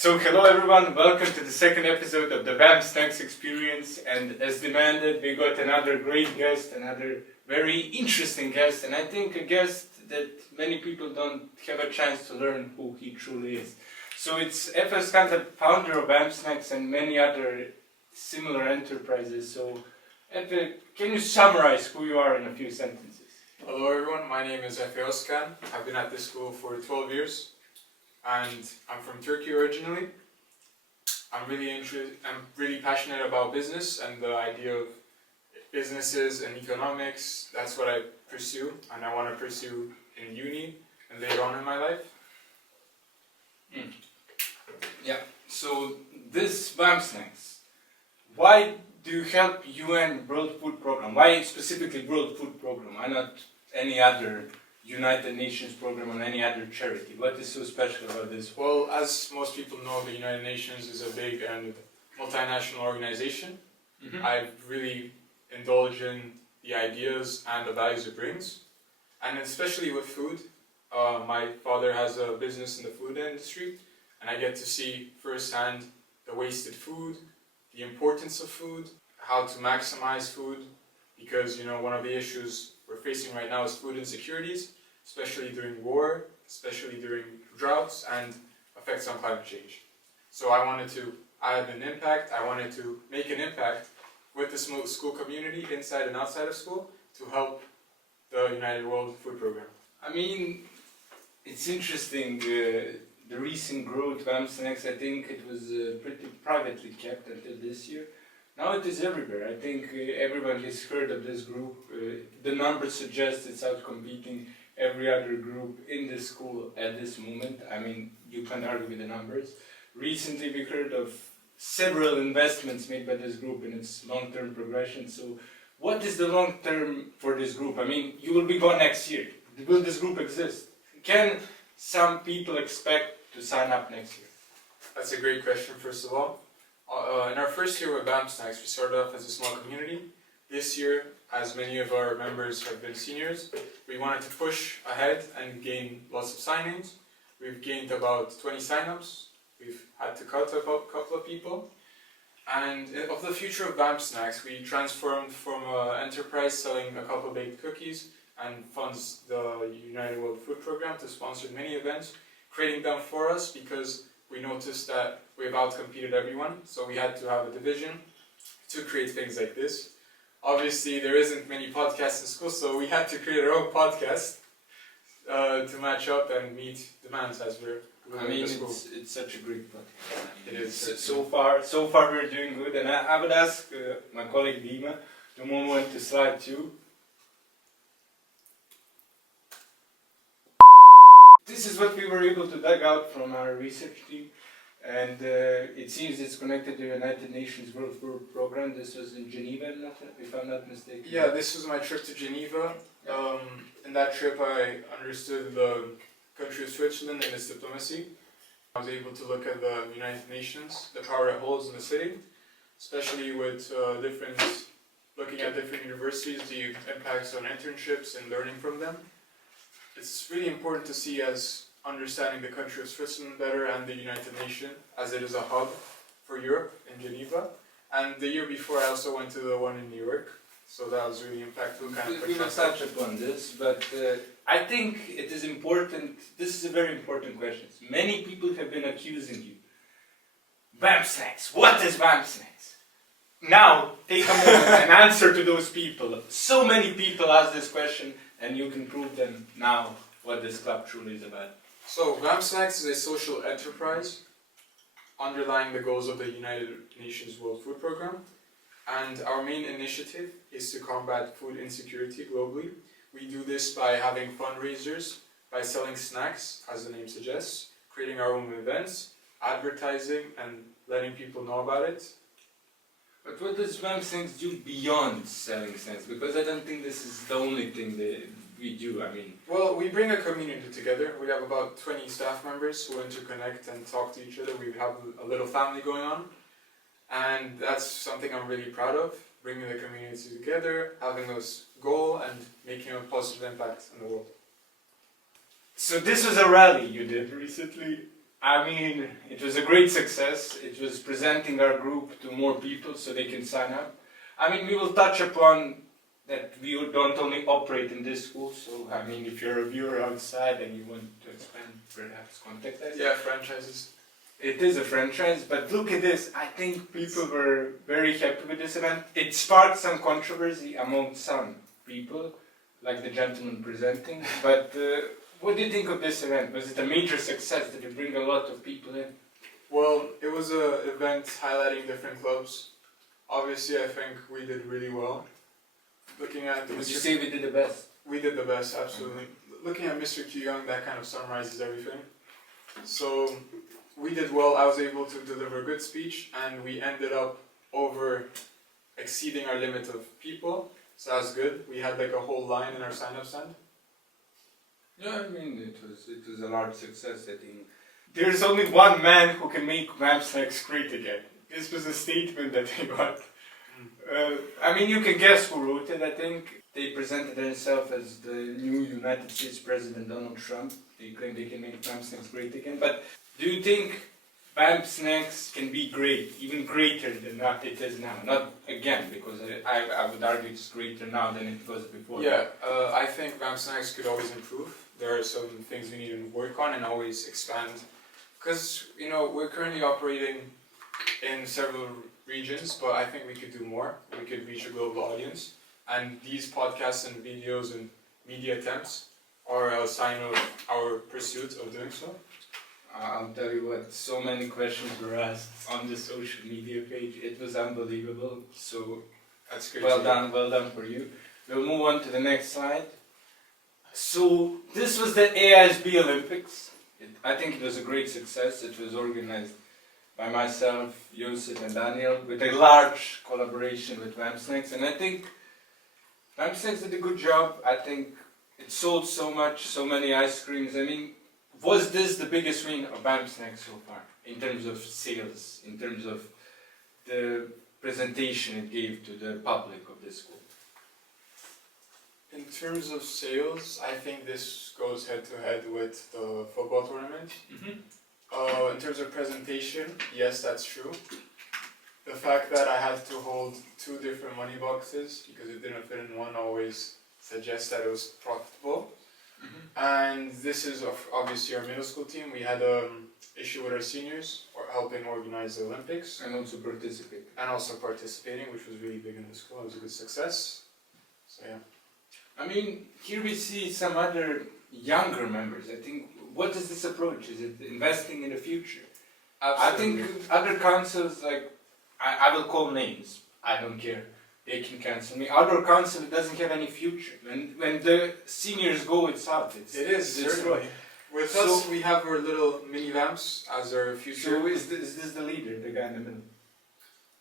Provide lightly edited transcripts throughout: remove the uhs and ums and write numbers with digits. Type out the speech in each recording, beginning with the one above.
So hello everyone, welcome to the second episode of the Vamp Snacks experience, and as demanded we got another great guest, another very interesting guest, and I think a guest that many people don't have a chance to learn who he truly is. So it's Efe Ozcan, the founder of Vamp Snacks and many other similar enterprises. So Efe, can you summarize who you are in a few sentences? Hello everyone, my name is Efe Ozcan. I've been at this school for 12 years and I'm from Turkey originally. I'm really passionate about business and the idea of businesses and economics. That's what I pursue and I want to pursue in uni and later on in my life. Yeah, so this Vamp Snacks, why do you help UN World Food Program? Why specifically World Food Program? Why not any other United Nations program or any other charity? What is so special about this? Well, as most people know, the United Nations is a big and multinational organization. I really indulge in the ideas and the values it brings, and especially with food. My father has a business in the food industry, and I get to see firsthand the wasted food, the importance of food, how to maximize food, because one of the issues we're facing right now is food insecurities, especially during war, especially during droughts and effects on climate change. So I wanted to add an impact, I wanted to make an impact with the school community inside and outside of school to help the United World Food Program. I mean, it's interesting, the recent growth of Vamp Snacks, I think it was pretty privately kept until this year. Now it is everywhere. I think everyone has heard of this group. The numbers suggest it's out competing every other group in the school at this moment. I mean, you can't argue with the numbers. Recently we heard of several investments made by this group in its long-term progression. So what is the long-term for this group? I mean, you will be gone next year. Will this group exist? Can some people expect to sign up next year? That's a great question, first of all. In our first year with Vamp Snacks, we started off as a small community. This year, as many of our members have been seniors, we wanted to push ahead and gain lots of signings. We've gained about 20 signups. We've had to cut a couple of people. And of the future of Vamp Snacks, we transformed from an enterprise selling a couple baked cookies and funds the United World Food Program to sponsor many events, creating them for us because we noticed that we've outcompeted everyone, so we had to have a division to create things like this. Obviously, there isn't many podcasts in school, so we had to create our own podcast to match up and meet demands as we're in school. It's such a great podcast. It is. So far we're doing good, and I would ask my colleague Dima to move on to slide 2. This is what we were able to dig out from our research team, and it seems it's connected to the United Nations World Food Program. This was in Geneva, if I'm not mistaken. Yeah, this was my trip to Geneva. In that trip I understood the country of Switzerland and its diplomacy. I was able to look at the United Nations, the power it holds in the city, especially with looking at different universities, the impacts on internships and learning from them. It's really important to see as understanding the country of Switzerland better and the United Nations, as it is a hub for Europe in Geneva. And the year before I also went to the one in New York, so that was really impactful. We will touch upon this, but I think it is important, this is a very important question. Many people have been accusing you. Vamp Snacks, what is Vamp Snacks? Now, take a moment and answer to those people. So many people ask this question, and you can prove them now what this club truly is about. So, Vamp Snacks is a social enterprise underlying the goals of the United Nations World Food Program. And our main initiative is to combat food insecurity globally. We do this by having fundraisers, by selling snacks, as the name suggests, creating our own events, advertising, and letting people know about it. But what does Vamp Snacks do beyond selling snacks? Because I don't think this is the only thing that we do. I mean, well, we bring a community together. We have about 20 staff members who interconnect and talk to each other. We have a little family going on, and that's something I'm really proud of. Bringing the community together, having this goal, and making a positive impact in the world. So this was a rally you did recently. I mean, it was a great success. It was presenting our group to more people so they can sign up. I mean, we will touch upon that we don't only operate in this school, so I mean, if you're a viewer outside and you want to expand, perhaps contact us. Yeah, franchises. It is a franchise, but look at this. I think people were very happy with this event. It sparked some controversy among some people, like the gentleman presenting. But what do you think of this event? Was it a major success? Did it bring a lot of people in? Well, it was an event highlighting different clubs. Obviously, I think we did really well. Looking at Would you say we did the best? We did the best, absolutely. Looking at Mr. Q Young, that kind of summarizes everything. So we did well. I was able to deliver a good speech, and we ended up over exceeding our limit of people. So that was good. We had like a whole line in our sign-up stand. Yeah, I mean, it was a large success. I think there's only one man who can make Vamp Snacks great again. This was a statement that they got. I mean, you can guess who wrote it. I think they presented themselves as the new United States President Donald Trump. They claim they can make Vamp Snacks great again. But do you think Vamp Snacks can be great, even greater than it is now? Not again, because I would argue it's greater now than it was before. Yeah, I think Vamp Snacks could always improve. There are some things we need to work on and always expand. Because, you know, we're currently operating in several regions, but I think we could do more. We could reach a global audience. And these podcasts and videos and media attempts are a sign of our pursuit of doing so. I'll tell you what, so many questions were asked on the social media page. It was unbelievable. So, That's great. well done for you. We'll move on to the next slide. So, this was the ASB Olympics. I think it was a great success. It was organized by myself, Yusuf and Daniel, with a large collaboration with Vamp Snacks. And I think Vamp Snacks did a good job. I think it sold so much, so many ice creams. I mean, was this the biggest win of Vamp Snacks so far? In terms of sales, in terms of the presentation it gave to the public of the school? In terms of sales, I think this goes head to head with the football tournament. In terms of presentation, yes, that's true. The fact that I had to hold two different money boxes because it didn't fit in one always suggests that it was profitable. And this is obviously our middle school team. We had an issue with our seniors helping organize the Olympics. And also participate. And also participating, which was really big in the school. It was a good success. So yeah. I mean, here we see some other younger members. I think, what is this approach? Is it investing in the future? Absolutely. I think other councils, like, I will call names, I don't care. They can cancel me. Outdoor council doesn't have any future. When the seniors go, it's out. It is, destroyed. certainly. With us, we have our little mini vamps as our future. So is this the leader, the guy in the middle?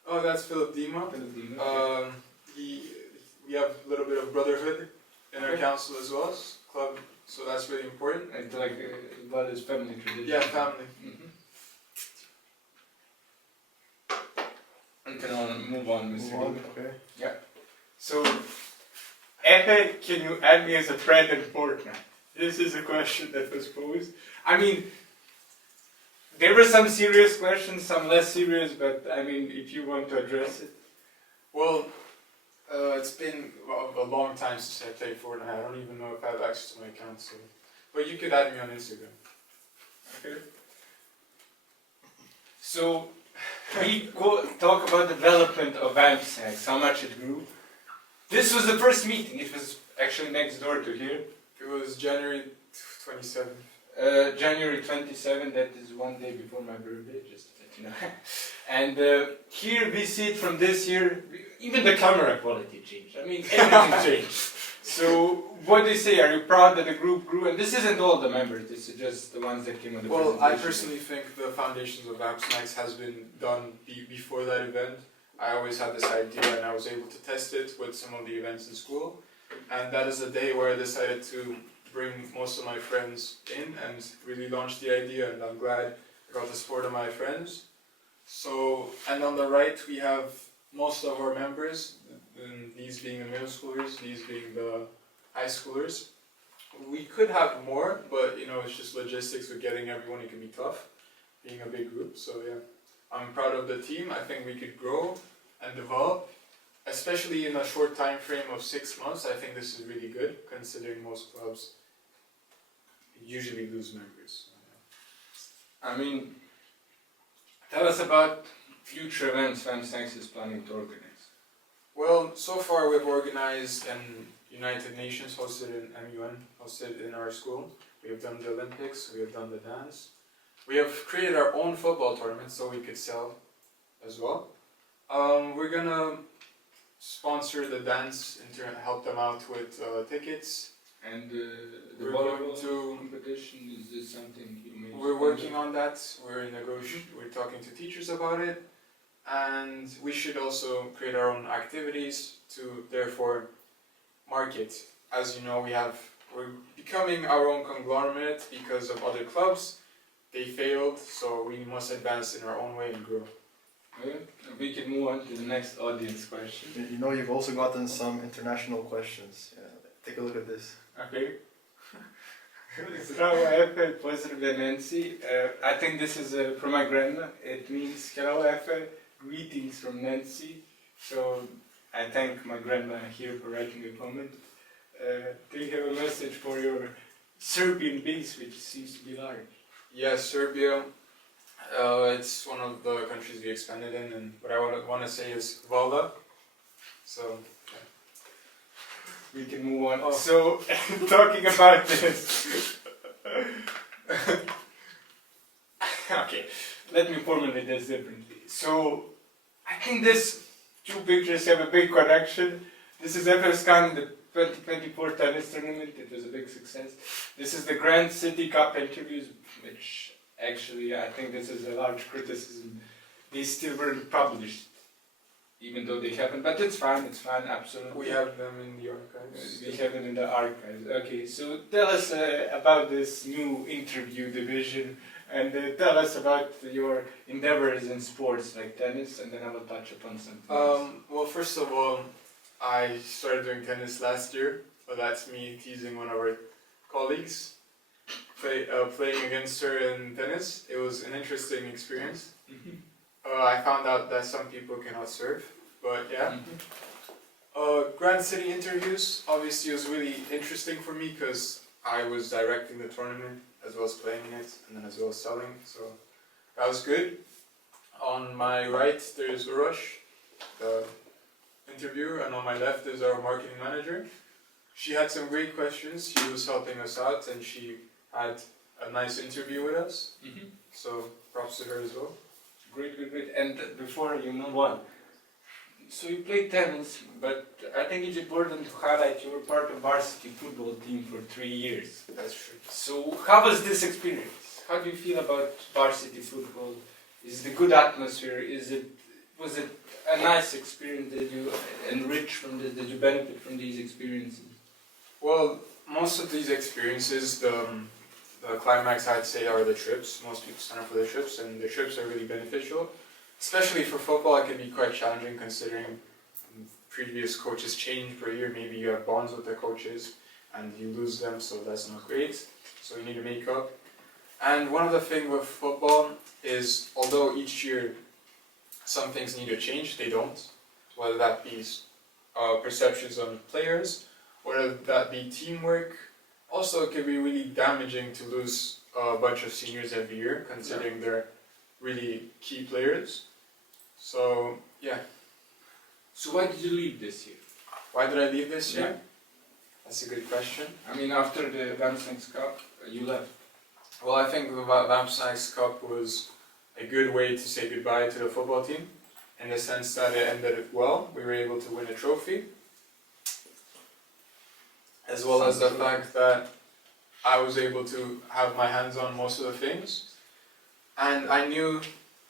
Oh, that's Philip Dima. We have a little bit of brotherhood in our council as well, club. So that's really important. It's like about his family tradition. Yeah, family. We can move on, Mr. Lee. Okay. Yeah. So, Efe, can you add me as a friend in Fortnite? This is a question that was posed. I mean, there were some serious questions, some less serious, but I mean, if you want to address it. Well, it's been a long time since I played Fortnite. I don't even know if I have access to my account, so. But you could add me on Instagram. Okay. So, we talk about development of Vamp Snacks, how much it grew. This was the first meeting. It was actually next door to here. It was January 27th. January 27th, that is one day before my birthday, just to let you know. And here we see it from this year, even the camera quality changed. I mean, everything changed. So, what do you say? Are you proud that the group grew? And this isn't all the members, this is just the ones that came on the Well, I presentation. personally think the foundations of Vamp Snacks has been done before that event. I always had this idea and I was able to test it with some of the events in school. And that is the day where I decided to bring most of my friends in and really launch the idea, and I'm glad I got the support of my friends. So, and on the right we have most of our members, these being the middle schoolers, these being the high schoolers. We could have more, but you know, it's just logistics with getting everyone, it can be tough. being a big group. So yeah, I'm proud of the team. I think we could grow and develop, especially in a short time frame of 6 months. I think this is really good considering most clubs usually lose members. So, yeah. I mean, tell us about future events Vamp Snacks is planning to organize. Well, so far we've organized an United Nations hosted in MUN, hosted in our school. We have done the Olympics, we have done the dance. We have created our own football tournament so we could sell as well. We're gonna sponsor the dance and help them out with tickets. And We're the volleyball going to- competition, is this something you may We're sponsor? working on that. We're talking to teachers about it, and we should also create our own activities to therefore market. As you know, we're becoming our own conglomerate because of other clubs. They failed, so we must advance in our own way and grow. Okay, we can move on to the next audience question. You know, you've also gotten some international questions. Yeah, take a look at this. Okay. Zdravo Efe, pozdravljen Nancy. I think this is from my grandma. It means hello Efe, greetings from Nancy. So I thank my grandma here for writing a comment. Do you have a message for your Serbian base, which seems to be large? Yes, Serbia. It's one of the countries we expanded in, and what I want to say is Hvala. So. We can move on. Oh. So, talking about this. Okay, let me formulate this differently. So, I think these two pictures have a big connection. This is Efe Ozcan in the 2024 tennis tournament. It was a big success. This is the Grand City Cup interviews, which actually I think this is a large criticism. They still weren't published, even though they haven't, but it's fine, absolutely. We have them in the archives. We have it in the archives. Okay, so tell us about this new interview division, and tell us about your endeavors in sports like tennis, and then I will touch upon something else. Well, first of all, I started doing tennis last year, so that's me teasing one of our colleagues, playing against her in tennis. It was an interesting experience. I found out that some people cannot serve, but yeah. Grand City interviews obviously was really interesting for me because I was directing the tournament as well as playing in it and then as well as selling, so that was good. On my right there's Urosh, the interviewer, and on my left is our marketing manager. She had some great questions, she was helping us out and she had a nice interview with us, so props to her as well. Great. And before you move on, so you played tennis, but I think it's important to highlight you were part of varsity football team for 3 years. That's true. So how was this experience? How do you feel about varsity football? Is it a good atmosphere? Was it a nice experience? Did you enrich from this? Did you benefit from these experiences? Well, most of these experiences, the climax I'd say are the trips. Most people sign up for the trips, and the trips are really beneficial. Especially for football, it can be quite challenging considering previous coaches change per year. Maybe you have bonds with the coaches and you lose them, so that's not great. So you need to make up. And one of the things with football is, although each year some things need to change, they don't. Whether that be perceptions on players, whether that be teamwork. Also, it can be really damaging to lose a bunch of seniors every year, considering they're really key players. So, yeah. So why did you leave this year? Why did I leave this year? That's a good question. I mean, after the Vamp Snacks Cup, you left. Well, I think the Vamp Snacks Cup was a good way to say goodbye to the football team, in the sense that it ended well. We were able to win a trophy. As well as the fact that I was able to have my hands on most of the things. And I knew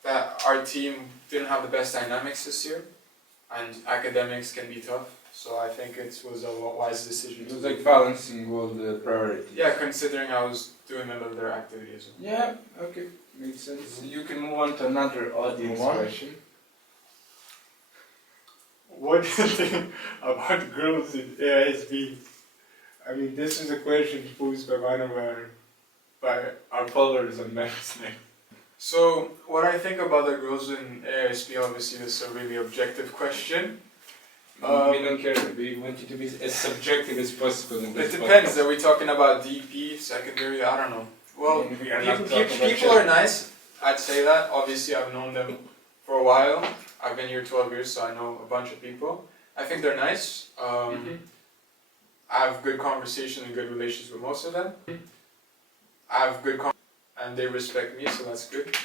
that our team didn't have the best dynamics this year, and academics can be tough, so I think it was a wise decision. It was like balancing all the priorities. Yeah, considering I was doing another activity as well. Yeah, okay, makes sense. You can move on to another audience question. What do you think about girls in ASB? I mean, this is a question posed by one of our followers on Vamp Snacks. So, what I think about the girls in AISP, obviously, this is a really objective question. We don't care. We want you to be as subjective as possible. In this It depends. podcast. Are we talking about DP, secondary? I don't know. Well, We are not talking about people are nice. I'd say that. Obviously, I've known them for a while. I've been here 12 years, so I know a bunch of people. I think they're nice. I have good conversation and good relations with most of them. I have good and they respect me, so that's good.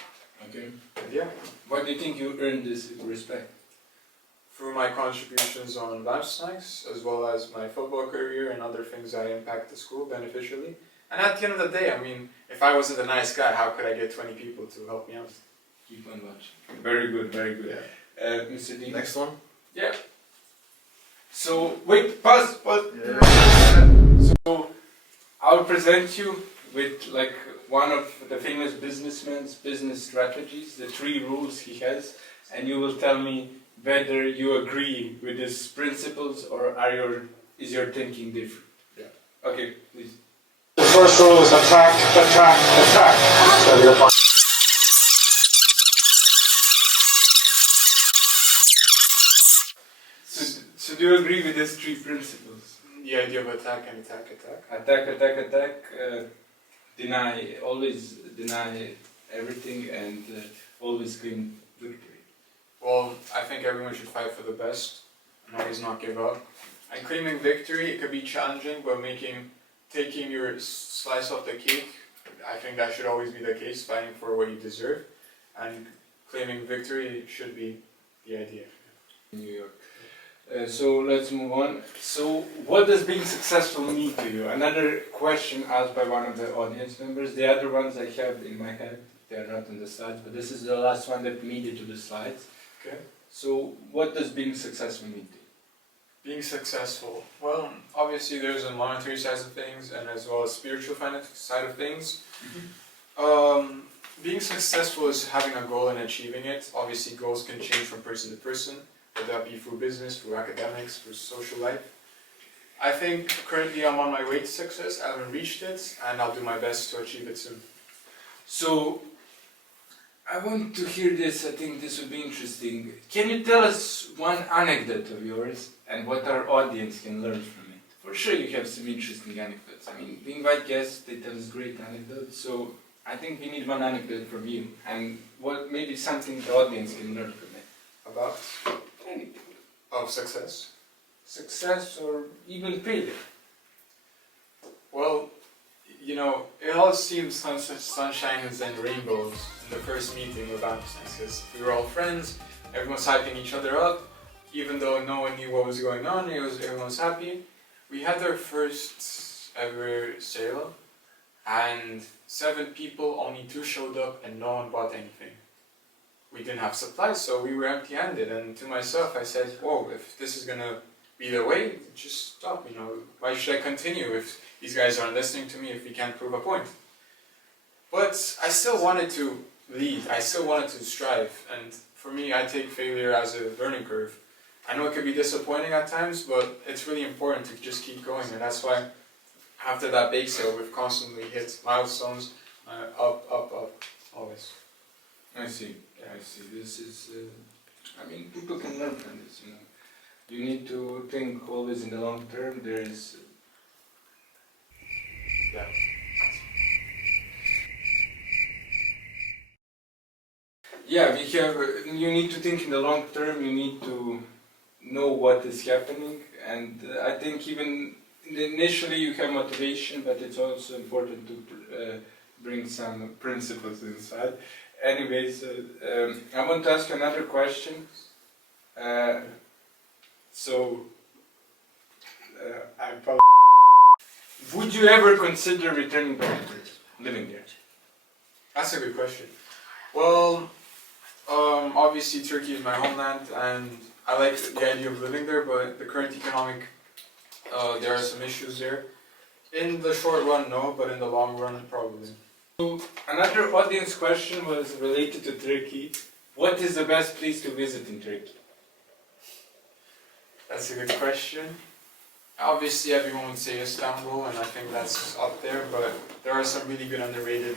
Okay. And yeah, Why do you think you earned this respect? through my contributions on Vamp Snacks, as well as my football career and other things I impact the school beneficially. And at the end of the day, I mean, if I wasn't a nice guy, how could I get 20 people to help me out? Keep on watching. Very good, very good. Yeah. Mr. D. Next one. So, wait, pause. Yeah. So, I'll present you with like one of the famous businessman's business strategies, the 3 rules he has, and you will tell me whether you agree with his principles or is your thinking different. Yeah. Okay, please. The first rule is attack, attack, attack. So you're fine. So do you agree with these 3 principles? The idea of attack and attack, attack. Attack, attack, attack. Always deny everything, and always claim victory. Well, I think everyone should fight for the best and always not give up. And claiming victory, it could be challenging, but taking your slice off the cake, I think that should always be the case, fighting for what you deserve. And claiming victory should be the idea. New York. So let's move on. So what does being successful mean to you? Another question asked by one of the audience members. The other ones I have in my head, they are not on the slides, but this is the last one that made it to the slides. Okay. So what does being successful mean to you? Being successful. Well, obviously there's a monetary side of things and as well as spiritual side of things. Being successful is having a goal and achieving it. Obviously goals can change from person to person, whether that be through business, through academics, through social life. I think currently I'm on my way to success. I haven't reached it and I'll do my best to achieve it soon. So I want to hear this. I think this would be interesting. Can you tell us one anecdote of yours and what our audience can learn from it? For sure you have some interesting anecdotes. I mean, we invite guests, they tell us great anecdotes, so I think we need one anecdote from you and what maybe something the audience can learn from it. About Anything. of success. Success or even failure. Well, you know, it all seems sunshines and rainbows in the first meeting with Vamp Snacks because we were all friends, everyone's hyping each other up, even though no one knew what was going on, everyone was happy. We had our first ever sale and 7 people, only 2 showed up and no one bought anything. We didn't have supplies, so we were empty-handed, and to myself I said, whoa, if this is gonna be the way, just stop, you know, why should I continue if these guys aren't listening to me, if we can't prove a point? But I still wanted to lead, I still wanted to strive, and for me I take failure as a learning curve. I know it could be disappointing at times, but it's really important to just keep going, and that's why after that bake sale we've constantly hit milestones, up, always. I see. I see. This is, I mean, people can learn from this, you know. You need to think always in the long term. There is, Yeah. yeah, we have, you need to think in the long term, you need to know what is happening, and I think even initially you have motivation, but it's also important to bring some principles inside. Anyways, I want to ask you another question. I probably would you ever consider returning back to living there? That's a good question. Well, obviously Turkey is my homeland and I like the idea of living there, but the current economic, there are some issues there. In the short run, no, but in the long run, probably. So another audience question was related to Turkey. What is the best place to visit in Turkey? That's a good question. Obviously everyone would say Istanbul and I think that's up there, but there are some really good underrated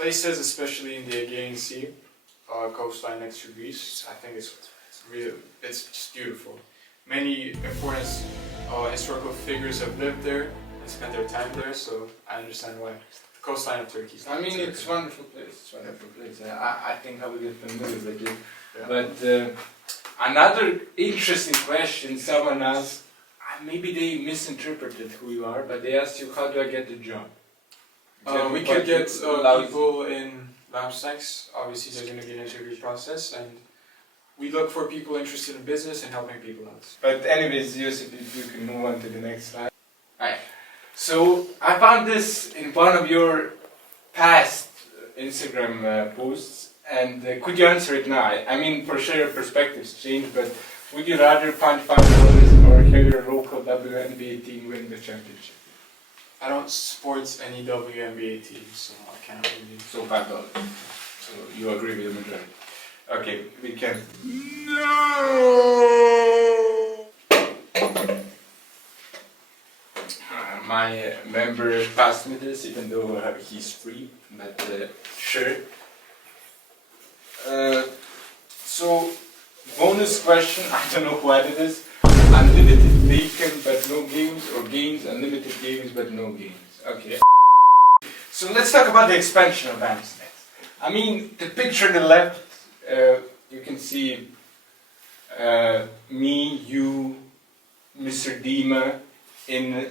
places, especially in the Aegean Sea, coastline next to Greece, I think it's just beautiful. Many important historical figures have lived there and spent their time there, so I understand why. The coastline of Turkey. I mean, it's a wonderful place. It's a wonderful place. I think I will get familiar with it. Yeah. But another interesting question someone asked, maybe they misinterpreted who you are, but they asked you, how do I get the job? We could get people in Vamp Snacks. Obviously, there's going to be an interview process, and we look for people interested in business and helping people out. But anyways, Josip, if you can move on to the next slide. Alright. So I found this in one of your past Instagram posts, and could you answer it now? I mean, for sure your perspectives change, but would you rather find $5 or hear your local WNBA team win the championship? I don't support any WNBA teams, so I can't really. So $5. So you agree with the majority? Okay, we can. No. My member passed me this, even though he's free, but sure. So, bonus question, I don't know who added this. Unlimited bacon but no games, or games, unlimited games but no games. Okay. So let's talk about the expansion of Vamp Snacks. I mean, the picture on the left, you can see me, you, Mr. Dima in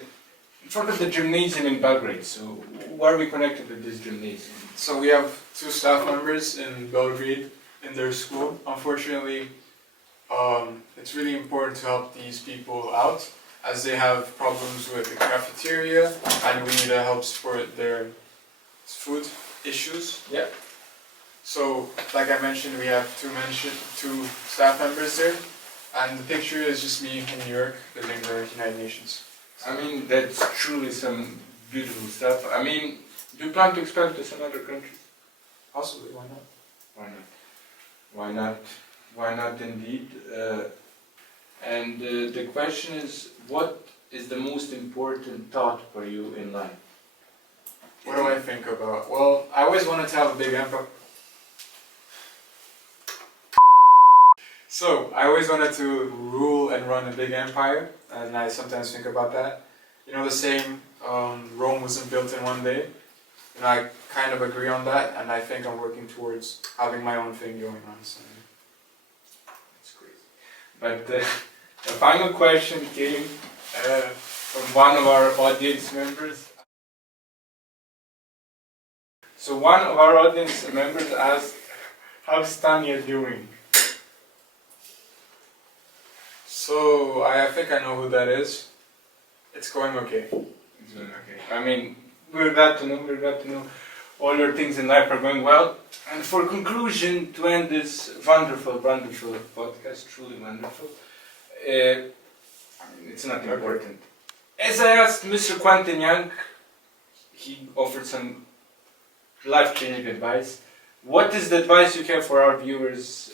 front of the gymnasium in Belgrade. So why are we connected with this gymnasium? So we have 2 staff members in Belgrade in their school. Unfortunately, it's really important to help these people out as they have problems with the cafeteria and we need to help support their food issues. Yeah. So, like I mentioned, we have 2 staff members there, and the picture is just me in New York visiting the United Nations. I mean, that's truly some beautiful stuff. I mean, do you plan to expand to some other countries? Possibly, why not? Why not? Why not? Why not indeed? And the question is, what is the most important thought for you in life? What do I think about? Well, I always wanted to have a big empire. So, I always wanted to rule and run a big empire, and I sometimes think about that. You know the saying, Rome wasn't built in one day, and I kind of agree on that, and I think I'm working towards having my own thing going on. So. That's crazy. But the final question came from one of our audience members. So one of our audience members asked, how's Tanya doing? So, I think I know who that is. It's going okay. It's going okay. I mean, we're glad to know all your things in life are going well. And for conclusion, to end this wonderful podcast, truly wonderful, I mean, it's not important. As I asked Mr. Quentin Young, he offered some life-changing advice. What is the advice you have for our viewers?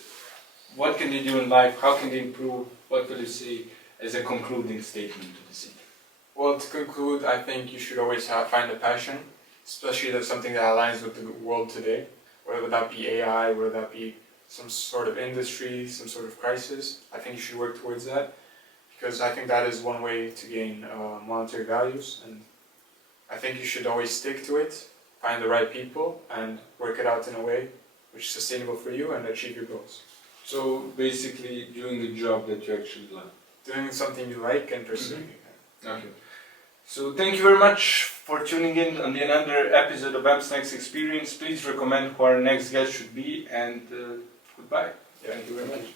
What can they do in life? How can they improve? What will you say as a concluding statement to the city? Well, to conclude, I think you should always find a passion, especially if that's something that aligns with the world today, whether that be AI, whether that be some sort of industry, some sort of crisis. I think you should work towards that, because I think that is one way to gain monetary values, and I think you should always stick to it, find the right people, and work it out in a way which is sustainable for you and achieve your goals. So basically doing the job that you actually love. Doing something you like and pursuing it. Okay. So thank you very much for tuning in on another episode of Vamp Snacks Experience. Please recommend who our next guest should be, and goodbye. Yeah. Thank you very much.